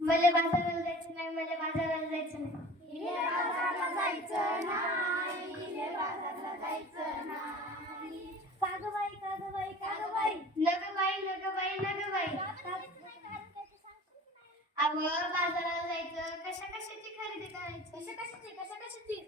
मला बाजाराला जायचं नाही, मला बाजाराला जायचं नाही. इले बाजारला जायचं नाही, इले बाजारला जायचं नाही. कागबाई कागबाई कागबाई नगबाई नगबाई नगबाई. अगं बाजाराला जायचं, कशा कशाची खरेदी करायची? कशाकशाची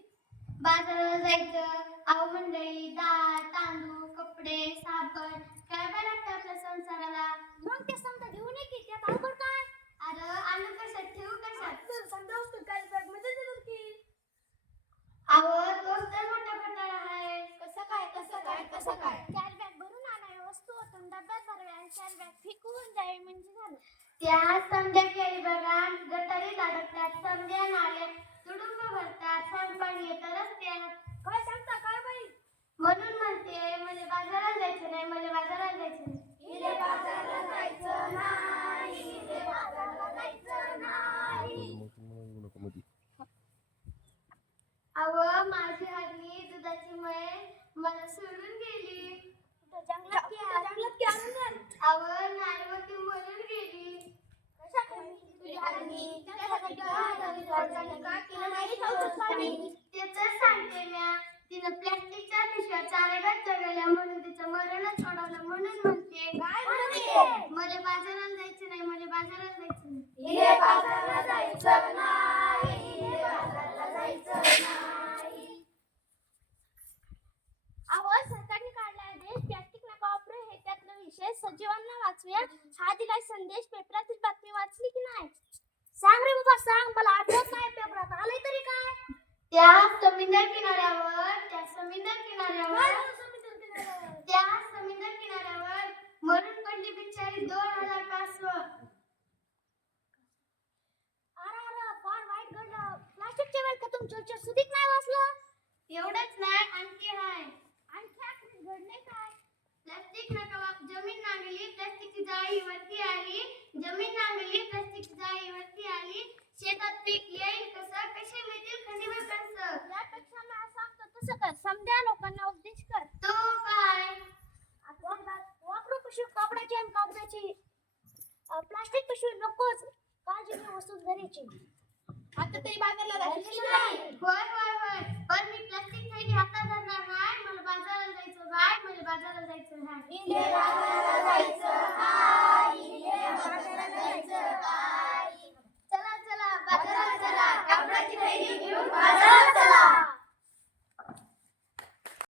बाजाराला जायचं, अहो मंडळी डाळ तांदूळ कपडे साबण काय काय लागतं आपल्या संसाराला. मग ते समजा घेऊन ये की त्यात अवघड काय. अरे आणू कशात ठेवू कशात? समजा वस्तू काय बॅग मध्ये देऊ की. अहो तोच तर मोठा घोटाळा आहे. कसं काय कॅरी बॅग भरून आणाय वस्तू होतं डब्यात भरवे आणि कॅरी बॅग फेकून जावे म्हणजे झालं. त्या समध्या केळी बघा गटारीत अडकतात, समध्या नाले तुडुंब भरतात, सांडपाणी येतं रस्त्यात. काय सांगता काय बाई. म्हणून म्हणते मला बाजारात जायचं नाही, मला बाजारात जायचं नाही. इले बाजारला जायचं नाही, इले बाजारला जायचं नाही. अहो माझी हरणी दुधाची म्हैस मला सोडून गेली. जंगलात की आणून. अहो नाही व ती मरून गेली. तुझी हरणी त्याच्यासाठी का तिला नाही खाऊच पाणी. ते तर सांगते म्या, तिनं प्लॅस्टिकच्या पिशव्या चारेगात चढवल्या म्हणून तिचं मरणच ओढवलं. म्हणून म्हणते काय म्हणते. मला बाजाराला जायचं नाही, मला बाजाराला जायचं नाही. इले बाजारला जायचं नाही, इले बाजारला जायचं नाही. आवाज सरकारने काढला आदेश प्लास्टिक नका वापरू हे त्यातला विषय सजीवांना वाचूया हा दिलाय संदेश. पेपरातील बातमी वाचली की नाही. सांग रे बाबा सांग, मला आठवत नाही पेपरात आलंय तरी काय. त्या समुद्र किनाऱ्यावर मरून पडली बिचारी 2000 कासव. अरे फार वाईट घडलं. प्लास्टिकच्या वेळ का तुमच्या सुधीक नाही वाचलं. एवढंच नाही आणखी हाय. आणखी घडले काय. प्लास्टिक नका जमीन नांगरली प्लास्टिकची जाळी वरती आली. जमीन नांगरली प्लास्टिकची जाळी वरती आली. शेतात पीक येईल कसं, कसे मिळतील खंडीवर कसं. यापेक्षा मी सांगतो तसं कर. समध्या लोकांना उपदेश कर. तो काय वापरू पिशवी कापडाची आणि कागदाची. प्लास्टिक पिशवी नकोच. काळजी घे वसुंधरेची. आता तरी बाजारला जायचं नाही. होय पण मी प्लास्टिक थैली हातात धरणार नाही. मला बाजाराला जायचं नाही, मला बाजाराला जायचं नाही. इले बाजारला जायचं